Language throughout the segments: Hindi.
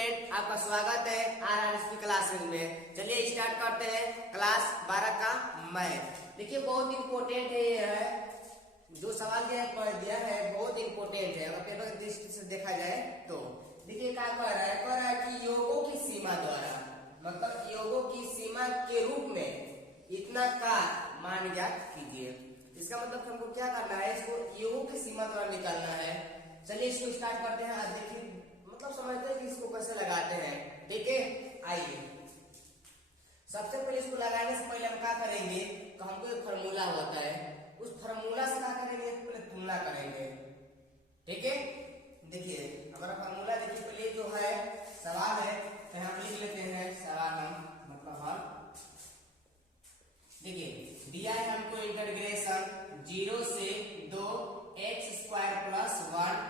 स्टूडेंट, आपका स्वागत है आरआरएसपी क्लासेस में। चलिए स्टार्ट करते हैं क्लास 12 का मैथ। देखिए बहुत इंपॉर्टेंट है, ये है जो सवाल दिया है बहुत इंपॉर्टेंट है। अगर पेपर की दृष्टि से देखा जाए तो देखिए क्या कह रहा है कि योगों की सीमा द्वारा, मतलब योगों की सीमा के रूप में इतना का मान ज्ञात कीजिए। इसका मतलब हमको क्या करना है, इसको योगों की सीमा द्वारा निकालना है। चलिए इसको स्टार्ट करते हैं। आज देखिए मतलब समझते हैं कि इसको कैसे लगाते हैं। ठीक है, आइए सबसे पहले इसको लगाने से पहले हम क्या करेंगे तो हमको एक फार्मूला होता है, उस फार्मूला से क्या करेंगे, पहले तुलना करेंगे। ठीक है, देखिए हमारा फार्मूला देखिए पहले जो है सवाल है तो हम लिख लेते हैं सवाल हम मतलब हल। देखिए दिया है हमको इंटीग्रेशन 0 से 2 x स्क्वायर प्लस 1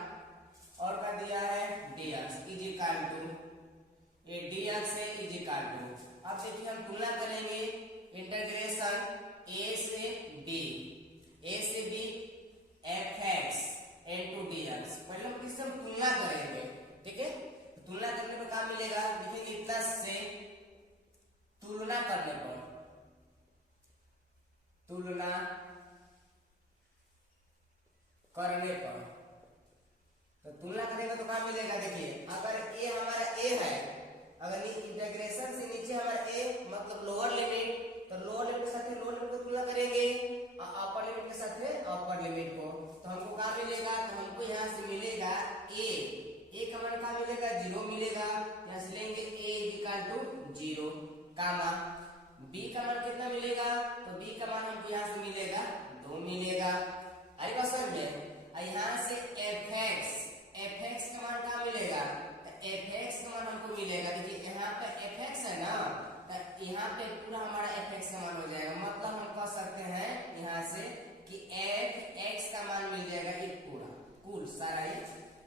और का दिया है dx इज इक्वल टू ये dx है इज इक्वल टू। अब देखिए हम तुलना करेंगे इंटीग्रेशन a से b fx into dx। पहले हम किससे तुलना करेंगे। ठीक है, तुलना करने पर क्या मिलेगा, देखिए प्लस से तुलना करने पर तो तुलना करेंगे तो क्या मिलेगा। देखिए अगर a हमारा a है, अगर इंटीग्रेशन से नीचे हमारा a मतलब लोअर लिमिट, तो लोअर लिमिट के साथ लोअर लिमिट को तुलना करेंगे और अपर लिमिट के साथ अपर लिमिट को, तो हमको क्या मिलेगा, तो हमको यहाँ से मिलेगा a का मान क्या मिलेगा 0 मिलेगा। यहाँ से लेंगे a equal to 0 comma b का मान कितना मिलेगा, तो b का मान हमको यहाँ से मिलेगा 2 मिलेगा। अरे बस समझे। यहाँ से fx का मान क्या मिलेगा, तो fx का मान हमको मिलेगा। देखिए यहाँ पे fx है ना, तो यहाँ पे पूरा हमारा fx का मान हो जाएगा। मतलब हम कह सकते हैं यहाँ से कि fx का मान मिल जाएगा ये पूरा कुल सारा ही,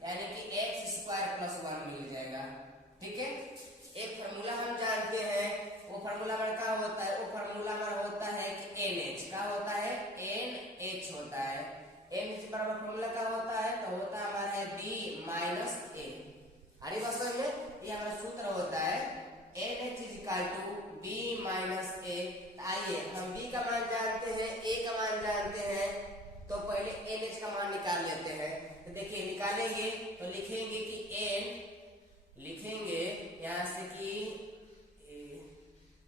यानी कि x स्क्वायर प्लस 1 मिल जाएगा। ठीक है, एक फार्मूला हम जानते हैं, वो फार्मूला हमारा क्या होता है, वो फार्मूला हमारा होता है कि NH का होता है, NH होता है। NH बराबर फार्मूला क्या होता है, तो होता है हमारा है B माइनस A। हरी भाषा में ये हमारा सूत्र होता है NH is equal to B minus A। आइए हम B का मान जानते हैं, A का मान जानते हैं, तो पहले NH का मान निकाल लेते हैं। तो देखिए निकालेंगे तो लिखेंगे कि N लिखेंगे यहाँ से कि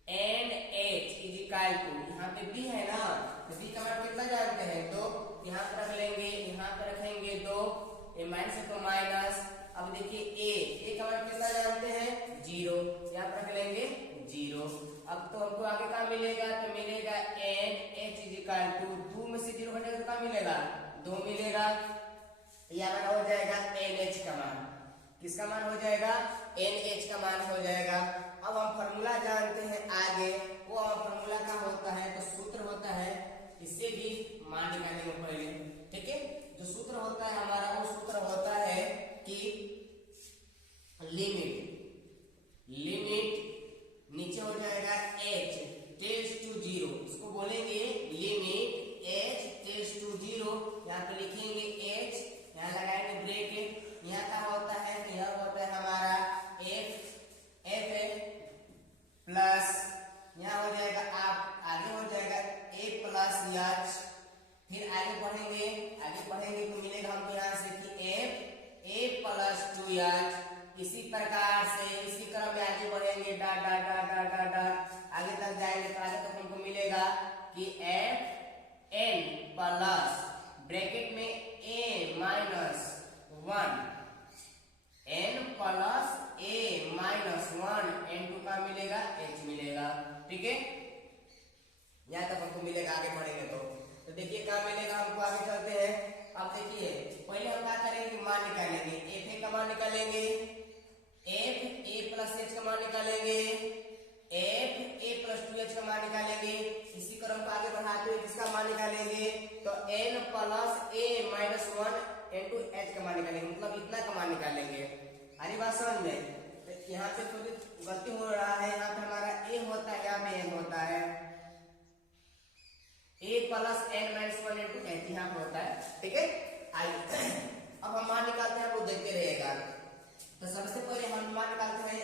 NH इज इक्वल टू, यहाँ पे B है ना, तो B का मान कितना जानते हैं, तो यहाँ पर रख लेंगे, यहाँ पर रखेंगे 2, ये माइनस है तो माइनस। अब देखिए A का मान कितना जानते हैं 0, यहाँ पर रख लेंगे 0। अब तो हमको आगे क्या मिलेगा, तो मिलेगा NH इज इक्वल टू 2 में से 0 हटेगा तो क्या मिलेगा 2 मिलेगा। यह हमारा हो जाएगा NH का मान, किसका मान हो जाएगा, NH का मान हो जाएगा। अब हम फार्मूला जानते हैं आगे, वो फार्मूला क्या होता है, तो सूत्र होता है, इससे भी मान निकालेंगे पहले। ठीक है, जो सूत्र होता है हमारा वो सूत्र होता है कि लिमिट नीचे हो जाएगा h टेंड्स टू 0, इसको बोलेंगे लिमिट h टेंड्स टू 0। यहाँ पे लिखेंगे h, यहाँ लगाएंगे ब्रैकेट, यहाँ क्या होता है, यह होता है हमारा f प्लस यहाँ हो जाएगा आप आगे हो जाएगा a प्लस h। फिर आगे पढ़ेंगे तो मिलेगा हमको यहाँ से कि a प्लस 2h। इसी प्रकार से इसी क्रम में आगे बढ़ेंगे dot dot dot dot dot dot आगे तक जाएंगे तो आगे तक हमको मिलेगा कि n प्लस ब्रैकेट में a minus 1 n plus a minus 1 n2 का मिलेगा h मिलेगा। ठीक है, यहाँ तक हमको मिलेगा। आगे बढ़ेंगे तो देखिए क्या मिलेगा हमको, आगे चलते हैं। अब देखिए पहले हम क्या करेंगे, मान निकालेंगे, f का मान निकालेंगे, f a प्लस h का मान निकालेंगे, f a प्लस 2h का मान निकालेंगे। इसी क्रम को आगे बढ़ाते हुए किसका मान निकालेंगे, तो n plus a minus 1 into h का मान निकालेंगे, मतलब इतना का मान निकालेंगे। अरे बात समझ में, तो यहाँ पे थोड़ी गलती हो रहा है, यहाँ पे हमारा a होता है, यहाँ पे n होता है, a plus n minus 1 into h यहाँ पे होता है। ठीक है, आइए अब हम मान निकालते हैं, वो देखते रहेगा। तो सबसे पहले हम मान निकालते हैं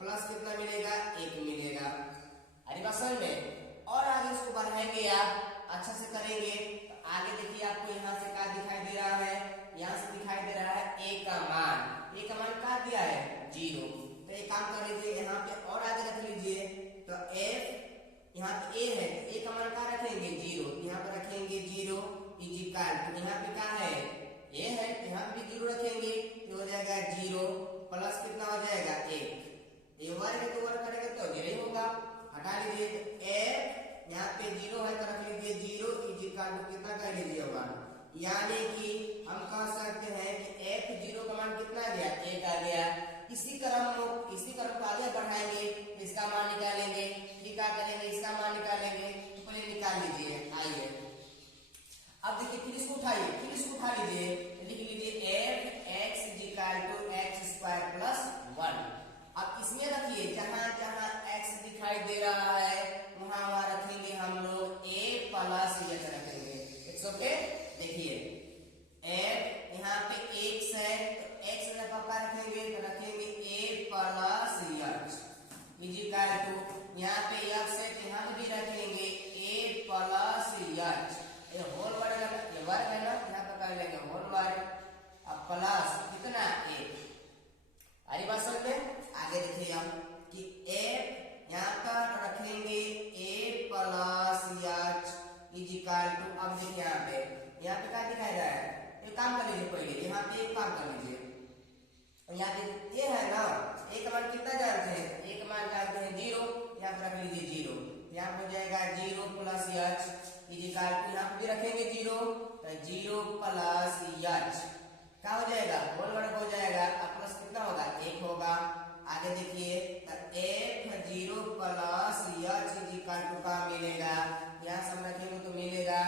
प्लस कितना मिलेगा, 1 मिलेगा। अरे बात समझ में। और आगे इसको बढ़ाएंगे आप अच्छा से करेंगे तो आगे देखिए आपको यहाँ से क्या दिखाई दे रहा है, यहाँ से दिखाई दे रहा है a का मान। a का मान क्या दिया है, 0। तो एक काम कर लीजिए यहाँ पे और आगे रख लीजिए तो f यहाँ पे a है तो a का मान क्या रखेंगे, 0। यहाँ पे रखेंगे 0 इजिकल तो यहाँ पे क्या है, a है तो यहाँ पे 0 रखेंगे तो हो जाएगा 0 प्लस कितना हो जाएगा, 1। ये वर्ग है तो वर्ग करेंगे तो 0 ही होगा। हटा लीजिए तो f यहाँ पे 0 है तो रख लीजिए 0 इजिकल टू कितना कर लीजिए होगा, यानी कि हम कह सकते हैं कि f 0 का मान कितना आ गया, 1 आ गया। इसी क्रम को आगे बढ़ाएंगे इसका मान निकालेंगे, फिर क्या करेंगे, इसका मान निकालेंगे। तो पहले निकाल लीजिए, आइए अब देखिए फिर इसको उठा लीजिए, लिख लीजिए f x is equal to x² plus 1। अब इसमें रखिए जहां जहां x दिखाई दे रहा है वहां वहां रखेंगे हम लोग a प्लस h रखेंगे। It's okay. देखिए f यहाँ पे x है तो x में पक्का रखेंगे तो रखेंगे a plus h is equal to यहाँ पे x है तो यहाँ पे भी रखेंगे a प्लस h। ये होल वर्ग है, ये वर्ग है ना, यहाँ पे कर लेंगे होल वर्ग। अब प्लस कितना, 1। अरे बात समझ में। आगे देखिए हम कि f यहाँ पर रखेंगे a plus h is equal to, अब देखिए यहाँ पे क्या दिखाई रहा है, एक काम कर लीजिए पहले यहाँ पे एक काम कर लीजिए, यहाँ पे ये है ना, a का मान कितना जानते हैं, a का मान जानते हैं 0, यहाँ पे रख लीजिए 0, यहाँ पे हो जाएगा 0 प्लस h इजिकल टू यहाँ पे भी रखेंगे 0 तो 0 प्लस h क्या हो जाएगा, होल वर्ग हो जाएगा। अब प्लस कितना होगा, 1 होगा। आगे देखिए तो f 0 plus h is equal to का मिलेगा, यहाँ सब रखेंगे तो मिलेगा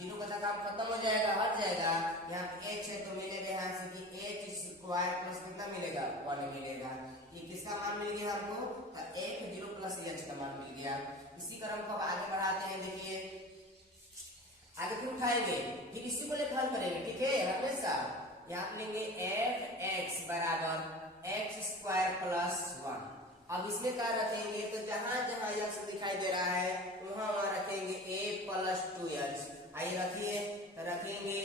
0 का काम खत्म हो जाएगा, हट जाएगा। यहाँ पे h है तो मिलेगा यहाँ से कि h² प्लस कितना मिलेगा, 1 मिलेगा। ये किसका मान मिल गया हमको, तो f 0 प्लस h का मान मिल गया। इसी क्रम को आगे बढ़ाते हैं। देखिए आगे फिर उठाएंगे, फिर इसी को लेकर हल करेंगे, ठीक है। हमेशा यहाँ लेंगे f x बराबर x² प्लस 1। अब इसमें क्या रखेंगे, तो जहां जहां x दिखाई दे रहा है वहां वहां रखेंगे a प्लस 2h। आइए रखिए तो रखेंगे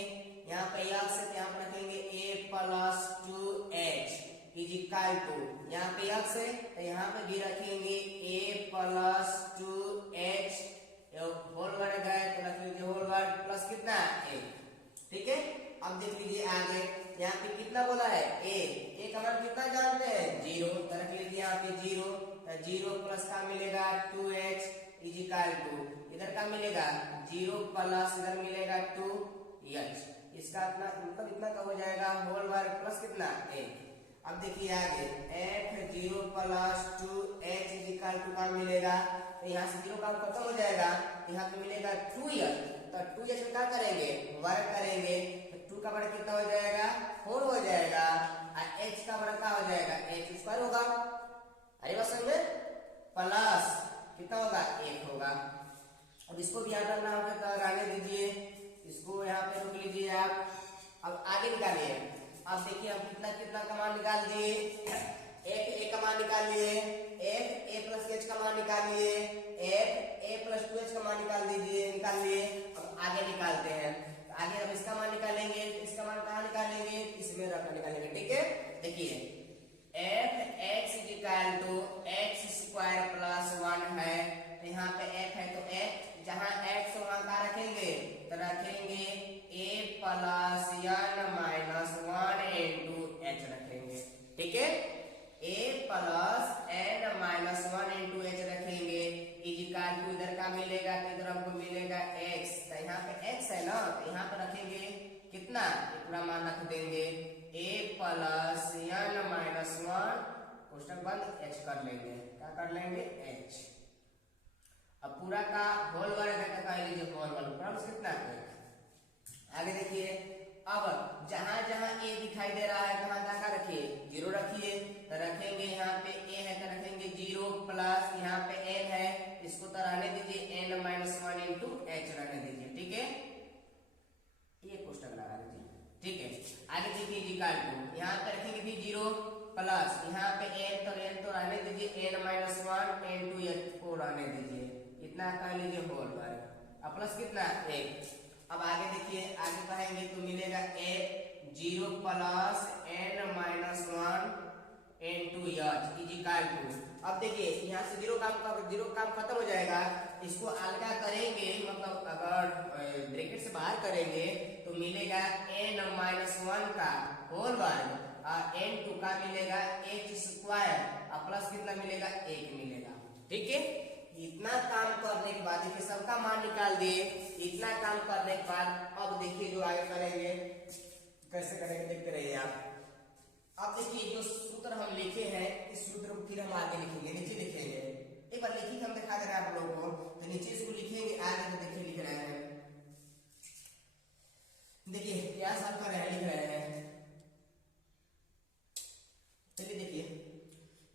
यहाँ पे x है तो यहाँ पे रखेंगे a plus 2h is equal to यहाँ पे x है तो यहाँ पे भी रखेंगे a प्लस 2h होल वर्ग है तो रख लीजिए होल वर्ग प्लस कितना, 1। ठीक है। अब देख लीजिए आगे यहाँ पे कितना बोला है, a का मान कितना जानते हैं, 0, तो रख लीजिए यहाँ पे 0 तो 0 प्लस का मिलेगा 2h इजिकल टू इधर का मिलेगा 0 प्लस इधर मिलेगा 2h। इसका इतना मतलब इतना का हो जाएगा होल वर्ग प्लस कितना, 1। अब देखिए आगे f 0 plus 2h is equal to का मिलेगा तो यहाँ से 0 का खत्म हो जाएगा, यहाँ पे मिलेगा 2h तो 2h में क्या करेंगे, वर्ग करेंगे तो 2 का वर्ग कितना हो जाएगा, 4 हो जाएगा और h का वर्ग क्या हो जाएगा, h² होगा। अरे बस समझ में। प्लस कितना होगा, 1 होगा। अब इसको भी याद रखना होगा तो रहने दीजिए, इसको यहाँ पे रोक लीजिए आप। अब आगे निकालिए। अब देखिए हम कितना कितना का मान निकाल दिए, f a का मान निकाल लिए, f a प्लस h का मान निकाल लिए, f a प्लस 2h का मान निकाल लिए। अब आगे निकालते हैं, तो आगे हम इसका मान निकालेंगे, इसका मान कहाँ निकालेंगे, इसमें रखकर निकालेंगे, ठीक है। देखिए f x is equal to x² plus 1 है तो यहाँ पे f है तो f जहाँ x वहां का रखेंगे तो रखेंगे a plus n minus 1 into h रखेंगे, ठीक है। a plus n minus 1 into h रखेंगे इजिकल टू इधर का मिलेगा तो इधर हमको मिलेगा x, तो यहाँ पे x है ना तो यहाँ पे रखेंगे कितना, पूरा मान रख देंगे a प्लस n माइनस 1 कोष्टक बंद h कर लेंगे, क्या कर लेंगे, h। अब पूरा का होल वर्ग है तो कह लीजिए होल वर्ग प्लस कितना, 1। आगे देखिए अब जहां जहां a दिखाई दे रहा है वहां क्या रखिए, 0 रखिए तो रखेंगे यहाँ पे a है तो रखेंगे 0 प्लस यहाँ पे n है इसको तो रहने दीजिए n माइनस 1 इंटू h रहने दीजिए, ठीक है। ये कोष्टक लगा दीजिए, ठीक है। आगे देखिए इजिकल टू यहाँ पे रखेंगे भी 0 प्लस यहाँ पे n तो रहने दीजिए n-1 n2 को रहने दीजिए, इतना कर लीजिए होल वर्ग। अब प्लस कितना 1। अब आगे देखिए, आगे पढ़ेंगे तो मिलेगा 0 plus n-1 n2 is equal to. अब देखिए यहाँ से जीरो काम खत्म हो जाएगा, इसको अलगा करेंगे, मतलब अगर ब्रैकेट से बाहर करेंगे तो मिलेगा n-1 का होल वर्ग और n2 का मिलेगा h² और प्लस कितना मिलेगा 1 मिलेगा। ठीक है, इतना काम करने के बाद देखिए सबका मान निकाल दिए। इतना काम करने के बाद अब देखिए जो आगे करेंगे कैसे करेंगे देखते रहिए आप। अब देखिए जो सूत्र हम लिखे हैं इस सूत्र को फिर हम आगे लिखेंगे, नीचे लिखेंगे। एक बार लिखिए, हम दिखा दे रहे हैं आप लोगों को, तो नीचे इसको लिखेंगे, आगे तो देखिए लिख रहे हैं। देखिए क्या सब कर रहे हैं, लिख रहे हैं। चलिए देखिए,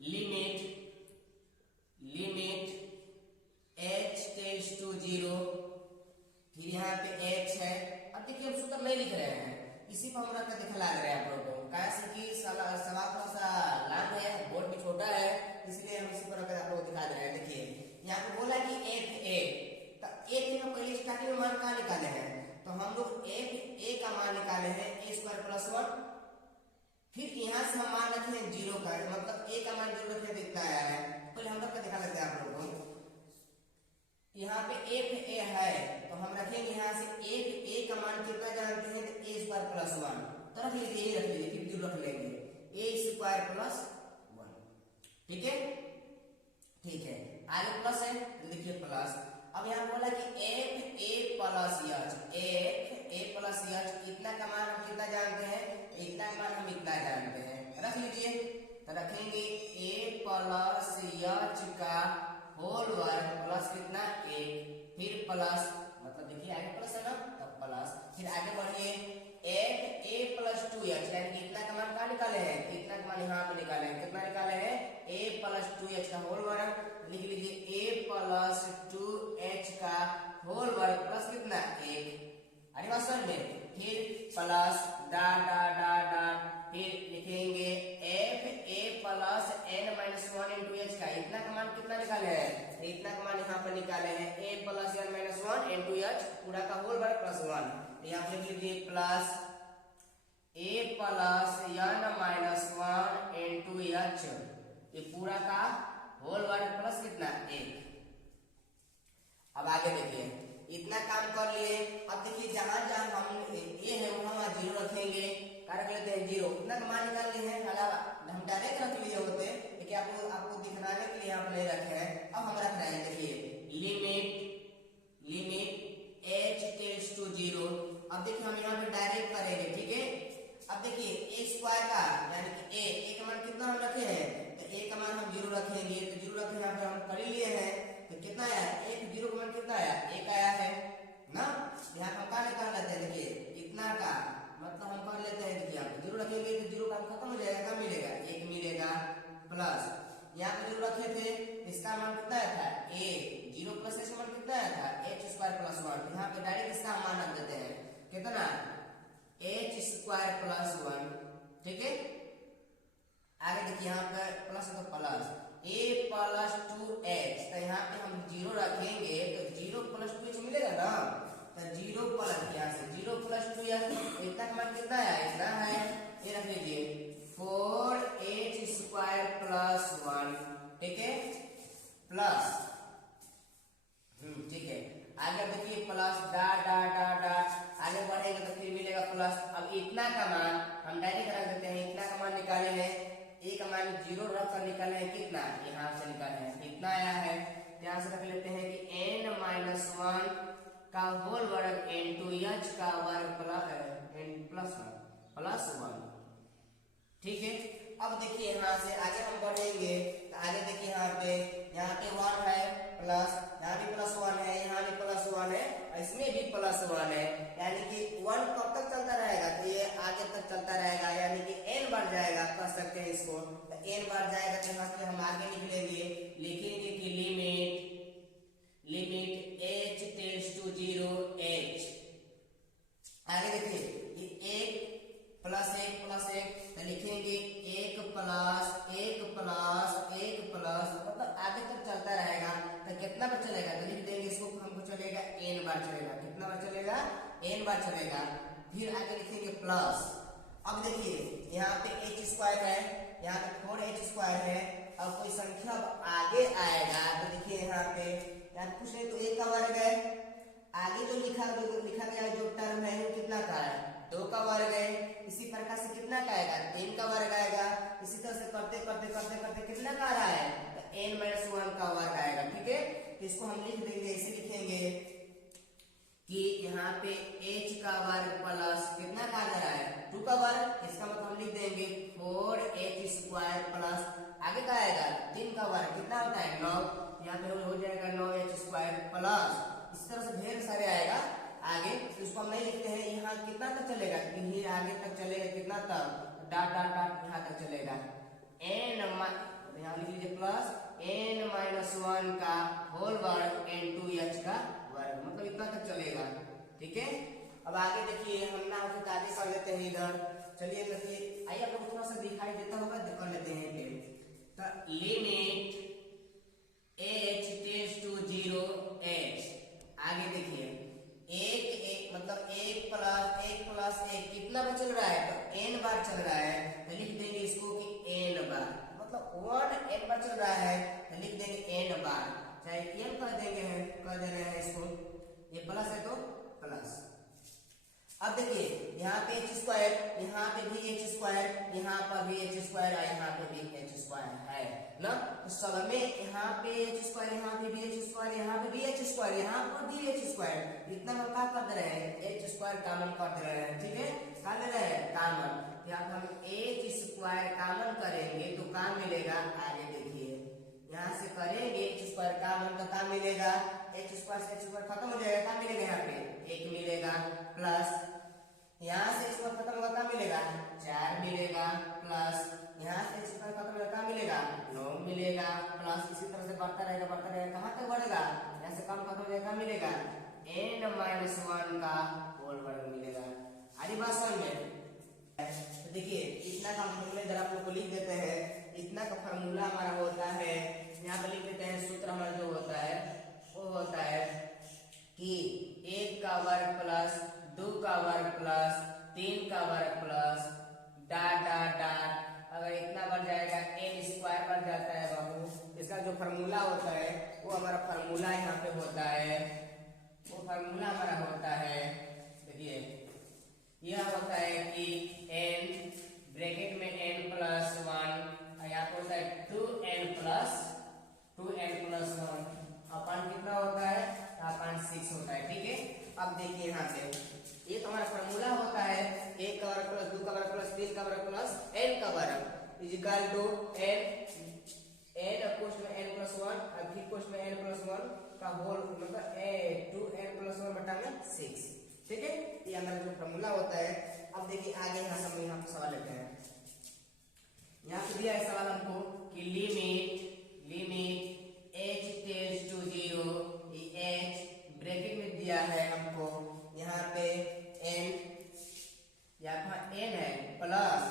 लिमिट h टेंड्स टू 0, फिर यहाँ पे h है। अब देखिए हम सूत्र नहीं लिख रहे हैं, इसी पर हम रख कर दिखला रहे हैं आप लोगों को, कैसे कि सवाल थोड़ा सा लंबा है, बोर्ड भी छोटा है, इसलिए हम इसी पर रख कर आप लोगों को दिखा रहे हैं। देखिए यहाँ पे बोला कि a तो a में पहले स्टार्टिंग में मान कहाँ निकाले हैं, तो हम लोग a का मान निकाले हैं a² + 1। फिर यहाँ से हम मान रखे हैं 0 का, मतलब a का मान 0 रखे तो इतना आया है। पहले हम रख कर दिखा लेते हैं आप लोगों को। यहाँ पे a है तो हम रखेंगे यहाँ से a का मान कितना जानते हैं, तो a² + 1 तो रख लीजिए, ये रख लीजिए, फिर 0 रख लेंगे a² + 1। ठीक है, ठीक है, आगे प्लस है तो देखिए प्लस। अब यहाँ बोला कि fa + h इतना का मान हम कितना जानते हैं, इतना का मान हम इतना जानते हैं, रख लीजिए। तो रखेंगे a + h का होल वर्ग प्लस कितना 1, फिर प्लस, मतलब देखिए आगे प्लस है ना, तब प्लस। फिर आगे बढ़िए, a + 2h यानी कि इतना का मान कहाँ निकाले हैं, इतना का मान यहाँ पे निकाले हैं। कितना निकाले हैं, a + 2h का होल वर्ग। लिख लीजिए a + 2h का होल वर्ग प्लस कितना 1। अरे बात समझ में, फिर प्लस डॉट, फिर लिखेंगे fa + n-1 n2h का इतना का मान कितना निकाले हैं, इतना का मान यहाँ पर निकाले हैं a + n-1 n2h पूरा का होल वर्ग प्लस 1। यहाँ पे लिख लीजिए प्लस a + n-1 n2h ये पूरा का होल वर्ग प्लस कितना 1। अब आगे देखिए, इतना काम कर लिए। अब देखिए जहां जहां हम a है वहां 0 रखेंगे, क्या रख लेते हैं 0, इतना का मान निकाल लिए हैं। अलावा हम डायरेक्ट रख लिए होते, लेकिन आपको दिखलाने के लिए हम नहीं रखे हैं। अब हम रख रहे हैं, देखिए लिमिट h टेंड्स टू 0। अब देखिए हम यहाँ पे डायरेक्ट करेंगे, ठीक है। अब देखिए a² का यानी कि a का मान कितना हम रखे हैं, तो a का मान हम 0 रखेंगे, तो 0 रखे यहाँ पे हम कर लिए हैं। तो कितना आया, 0 का मान कितना आया 1 आया है ना। यहाँ हम क्या निकाल लेते हैं, देखिए इतना का मतलब हम कर लेते हैं, देखिए यहाँ पे 0 रखेंगे तो 0 का खत्म हो जाएगा, क्या मिलेगा 1 मिलेगा। प्लस यहाँ पे 0 रखे थे, इसका मान कितना आया था a, 0 प्लस इसका मान कितना आया था h² + 1। यहाँ पे डायरेक्ट इसका मान रख देते हैं, कितना h² + 1। ठीक है, आगे देखिए यहाँ पे प्लस तो प्लस a + 2h, तो यहाँ पे हम 0 रखेंगे तो 0 + 2h मिलेगा ना। तो 0 प्लस यहाँ से 0 + 2h इतना का मान कितना है, इतना है। ये रख लीजिए 4h² + 1। ठीक है, प्लस ठीक है। आगे देखिए प्लस डॉट आगे बढ़ेगा तो फिर मिलेगा प्लस। अब इतना का मान हम डायरेक्ट रख देते हैं, इतना का मान निकाले हैं, a का मान 0 रख कर निकाले हैं, कितना यहाँ से निकाले हैं, इतना आया है। यहाँ से रख लेते हैं कि n-1 का होल वर्ग n2h का वर्ग प्लस 1। ठीक है, अब देखिए यहाँ से आगे हम बढ़ेंगे तो आगे देखिए यहाँ पे 1 है प्लस, यहाँ भी प्लस 1 है, यहाँ भी प्लस 1 है, इसमें भी प्लस 1 है। यानी कि 1 कब तक चलता रहेगा, तो ये आगे तक चलता रहेगा, यानी कि n बढ़ जाएगा, कह सकते हैं इसको। तो n बढ़ जाएगा तो यहाँ से हम आगे निकलेंगे, लिखेंगे कि limit h tends to 0h। आगे देखिए ये 1 + 1 + 1 तो लिखेंगे 1 + बार चलेगा। कितना बार चलेगा? n बार चलेगा। फिर आगे लिखेंगे प्लस। अब देखिए यहाँ पे h स्क्वायर है, यहाँ पे 4h स्क्वायर है। अब कोई संख्या अब आगे आएगा तो देखिए यहाँ पे कुछ नहीं तो 1 का वर्ग है। आगे जो लिखा गया जो टर्म है वो कितना का है? 2 का वर्ग है। इसी प्रकार से कितना का आएगा? 3 का वर्ग आएगा। इसी तरह से करते करते करते करते कितना का आ रहा है? तो n-1 का वर्ग आएगा। ठीक है, तो इसको हम लिख देंगे, ऐसे लिखेंगे कि यहाँ पे h का वर्ग प्लस कितना का आ रहा है? 2 का वर्ग। इसका मतलब हम लिख देंगे 4h स्क्वायर प्लस आगे का आएगा 3 का वर्ग कितना होता है? 9। यहाँ पे हो जाएगा 9h स्क्वायर प्लस इस तरह से ढेर सारे आएगा आगे। तो इसको हम नहीं लिखते हैं। यहाँ कितना तक चलेगा? ये आगे तक चलेगा कितना तक? डॉट डॉट डॉट यहाँ तक चलेगा। यहाँ लिख लीजिए प्लस n-1 का होल वर्ग n2h का वर्ग, मतलब इतना तक चलेगा। ठीक है, अब आगे देखिए हम ना उसे आगे कर लेते हैं इधर। चलिए देखिए, आइए आप लोग थोड़ा सा दिखाई देता होगा, कर लेते हैं पे। तो limit h tends to 0h। आगे देखिए एक मतलब 1 प्लस 1 कितना बार चल रहा है? तो n बार चल रहा है। तो लिख देंगे इसको कि n बार, मतलब 1 n बार चल रहा है तो लिख देंगे n बार, चाहे n कर दे रहे हैं इसको। ये प्लस है तो प्लस। अब देखिए यहाँ पे h स्क्वायर, यहाँ पे भी h स्क्वायर, यहाँ पर भी h स्क्वायर और यहाँ पे भी h स्क्वायर है ना। तो सब में यहाँ पे h स्क्वायर, यहाँ पे भी h स्क्वायर, यहाँ पे भी h स्क्वायर, यहाँ पर भी h स्क्वायर। इतना हम क्या कर दे रहे हैं? h स्क्वायर कॉमन कर दे रहे हैं। ठीक है, क्या ले रहे हैं? कॉमन। यहाँ पर हम h स्क्वायर कॉमन करेंगे तो क्या मिलेगा? आगे देखिए यहाँ से करेंगे h स्क्वायर कॉमन तो क्या मिलेगा? h स्क्वायर से h स्क्वायर खत्म हो जाएगा, क्या मिलेगा? यहाँ पे 1 मिलेगा प्लस यहाँ से इसको खत्म होगा क्या मिलेगा? 4 मिलेगा प्लस यहाँ से इसको खत्म होगा क्या मिलेगा? 9 मिलेगा प्लस। इसी तरह से बढ़ता रहेगा कहाँ तक बढ़ेगा? यहाँ से कम खत्म हो जाएगा, मिलेगा n-1 का होल वर्ग मिलेगा। आरी बात समझ में? तो देखिए इतना का फॉर्मूला इधर आप लोग को लिख देते हैं। इतना का फॉर्मूला हमारा होता है, यहाँ पे लिख देते हैं। सूत्र हमारा जो होता है वो होता है कि 1 का वर्ग प्लस 2 का वर्ग प्लस 3 का वर्ग प्लस डॉट डॉट डॉट। अगर इतना बढ़ जाएगा n स्क्वायर बढ़ जाता है बाबू। इसका जो फार्मूला होता है वो हमारा फार्मूला यहाँ पे होता है, वो फार्मूला हमारा होता है। देखिए यह होता है कि n ब्रैकेट में n प्लस 1, यहाँ पे होता है 2n प्लस 1 अपन कितना होता है? अपन 6 होता है। ठीक है, अब देखिए यहाँ पे ये तो हमारा फॉर्मूला होता है 1 का वर्ग प्लस 2 का वर्ग प्लस 3 का वर्ग प्लस n का वर्ग इक्वल टू n कोष्ठ में n प्लस 1 और फिर कोष्ठ में n प्लस 1 का होल, मतलब 2n प्लस 1 बटा में 6। ठीक है, ये हमारा जो फॉर्मूला होता है। अब देखिए आगे यहाँ से हम यहाँ पे सवाल लेते हैं। यहाँ पे दिया है सवाल हमको कि limit h tends to 0, h bracket में दिया है हमको यहाँ पे n, यहाँ n है प्लस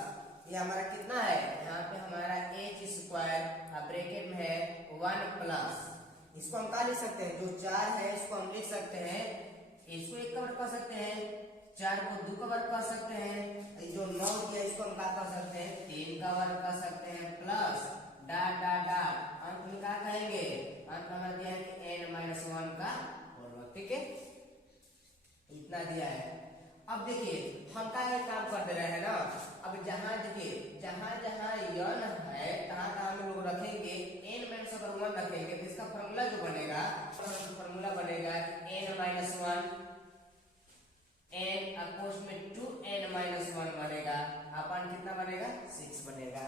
ये हमारा कितना है? यहाँ पे हमारा h स्क्वायर ब्रैकेट में है 1 प्लस। इसको हम क्या लिख सकते हैं? जो 4 है इसको हम लिख सकते हैं, इसको 1 का वर्ग कर सकते हैं, 4 को 2 का वर्ग कर सकते हैं, जो 9 दिया इसको हम क्या कर सकते हैं? 3 का वर्ग कर सकते हैं प्लस डॉट डॉट डॉट अंत में क्या कहेंगे? अंत में हमारा दिया है n-1 का होल वर्ग। ठीक है, इतना दिया है। अब देखिए हम क्या काम कर दे रहे हैं ना। अब जहां देखिए जहां n है तहां हम लोग रखेंगे n-1 रखेंगे तो इसका फॉर्मूला जो बनेगा फॉर्मूला बनेगा n-1 n अपोज में 2n-1 बनेगा। अपन कितना बनेगा? 6 बनेगा।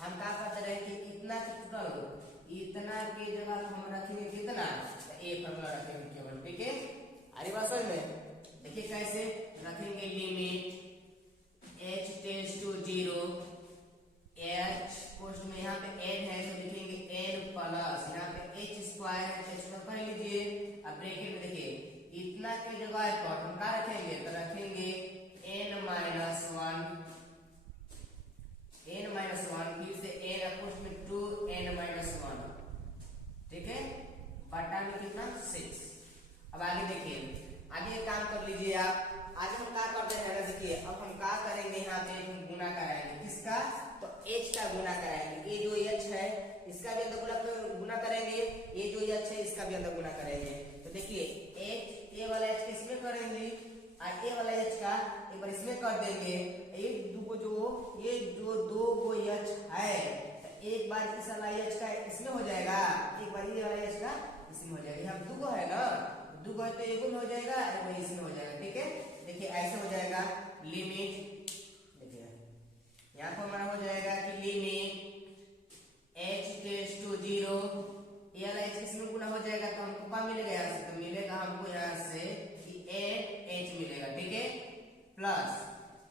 हम क्या करते रहे कि इतना इतना की जगह हम रखेंगे कितना? ए फॉर्मूला रखेंगे केवल। ठीक है, अरे बात समझ में? देखिए कैसे रखेंगे। Limit h tends to 0, h कोष्ठ में यहाँ पे n है तो लिखेंगे n प्लस यहाँ पे h स्क्वायर है तो इसको पढ़ लीजिए। अब ब्रैकेट में देखिए इतना के जगह पर हम क्या रखेंगे? तो रखेंगे n-1 फिर से n कोष्ठ में 2n-1। ठीक है, बटा में कितना? 6। अब आगे देखिए भी अंदर गुना करेंगे। तो देखिए एच, ए वाला एच किस में करेंगे और ए वाला एच का एक बार इसमें कर देंगे। एक दो जो ये जो दो गो एच है, एक बार इस वाला एच का इसमें हो जाएगा, एक बार ये वाला एच का इसमें हो जाएगा। यहाँ दो गो है ना, दो गो है तो एक में हो जाएगा, एक इसमें हो जाएगा। ठीक है, देखिए ऐसे हो जाएगा लिमिट। यहाँ पर हमारा हो जाएगा कि लिमिट h टेंड्स टू 0, ये वाला h किसमें गुना हो जाएगा तो हमको क्या मिलेगा यहाँ से, तो मिलेगा हमको यहाँ से कि h मिलेगा। ठीक है, प्लस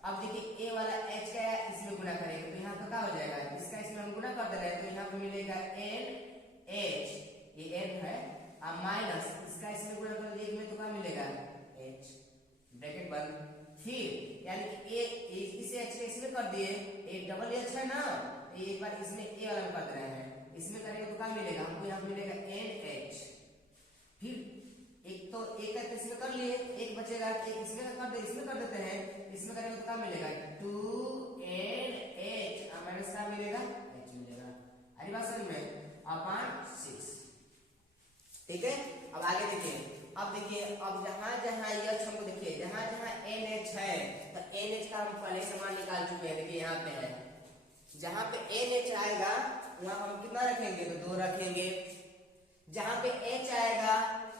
अब देखिए a वाला h का इसमें गुना करेंगे तो यहाँ पर क्या हो जाएगा, इसका इसमें हम गुना कर दे रहे हैं तो यहाँ पे मिलेगा n h, ये n है, और माइनस इसका इसमें गुना कर दिए में तो क्या मिलेगा h, ब्रैकेट बंद। फिर यानी कि इसे h के इसमें कर दिए, एक डबल h है ना, एक बार इसमें a वाला कर रहे हैं, इसमें करेंगे तो क्या मिलेगा हमको, यहाँ मिलेगा nh। फिर एक तो एक है तो इसमें कर लिए, एक बचेगा, एक इसमें कर दे, इसमें कर देते हैं, इसमें करेंगे तो क्या मिलेगा 2nh, माइनस क्या मिलेगा h मिलेगा। अरे बात समझ में, अपॉन 6। ठीक है, अब आगे देखिए, अब देखिए अब जहां जहां h हमको देखिए जहां जहां nh है तो nh का हम पहले समान निकाल चुके हैं। देखिए यहाँ पे है, जहां पे nh आएगा वहां हम कितना रखेंगे तो 2 रखेंगे। जहां पे h आएगा,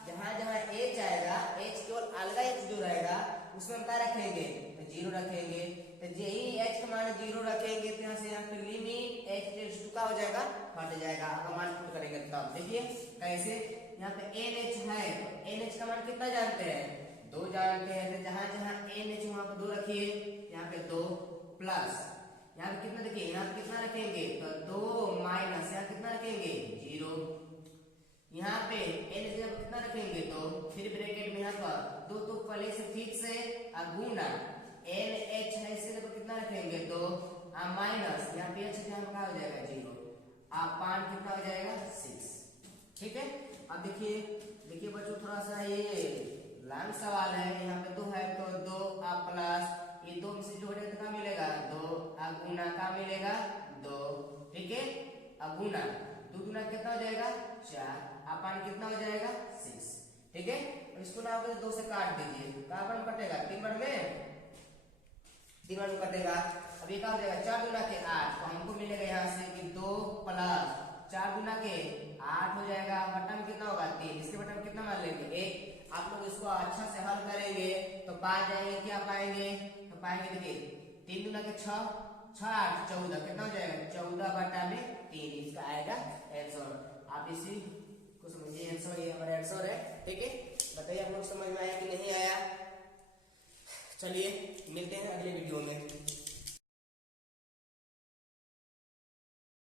जहां जहां h आएगा, h केवल अलगा h जो रहेगा उसमें हम क्या रखेंगे तो 0 रखेंगे। तो यही h का मान 0 रखेंगे तो यहाँ से यहाँ पे लिमिट h टेंड्स टू का हो जाएगा, हट जाएगा। अगर मान पुट करेंगे तब देखिए कैसे, यहाँ पे nh है तो nh का मान कितना जानते हैं 2 जानते हैं, तो जहां जहां nh वहां पे 2 रखिए, यहाँ पे 2 प्लस यहाँ पे कितना देखिए यहाँ पे कितना रखेंगे तो 2 माइनस यहाँ कितना रखेंगे 0, यहाँ पे n जब कितना रखेंगे तो फिर ब्रैकेट में यहाँ पर 2 तो पहले से फिक्स है, गुना n h है इससे तो कितना रखेंगे तो माइनस यहाँ पे h क्या हो जाएगा 0, अपान कितना हो जाएगा 6। ठीक है, अब देखिए बच्चों थोड़ा सा ये लॉन्ग सवाल है, यहाँ पे 2 है तो 2 प्लस ये 2 में से जो घटेगा कितना मिलेगा 2, गुना का मिलेगा 2। ठीक है, अब गुना 2 गुना कितना हो जाएगा 4, अपान कितना हो जाएगा 6। ठीक है, और इसको ना 2 से काट दीजिए, कहाँ पर कटेगा 3 बार में, 3 बार में कटेगा। अब ये क्या हो जाएगा 4 गुना के 8, तो हमको मिलेगा यहाँ से कि 2 प्लस 4 गुना के 8 हो जाएगा, बटन में कितना होगा 3, इसके बटन में कितना मान लेंगे 1। आप लोग इसको अच्छा से हल करेंगे तो पा जाएंगे, क्या पाएंगे तो पाएंगे देखिए 3 गुना के 6, 6 8 14 कितना हो जाएगा 14 बटा में 3, इसका आएगा आंसर। आप इसी को समझिए, आंसर ये हमारा आंसर है। ठीक है, बताइए आप लोग समझ में आया कि नहीं आया। चलिए मिलते हैं अगले वीडियो में।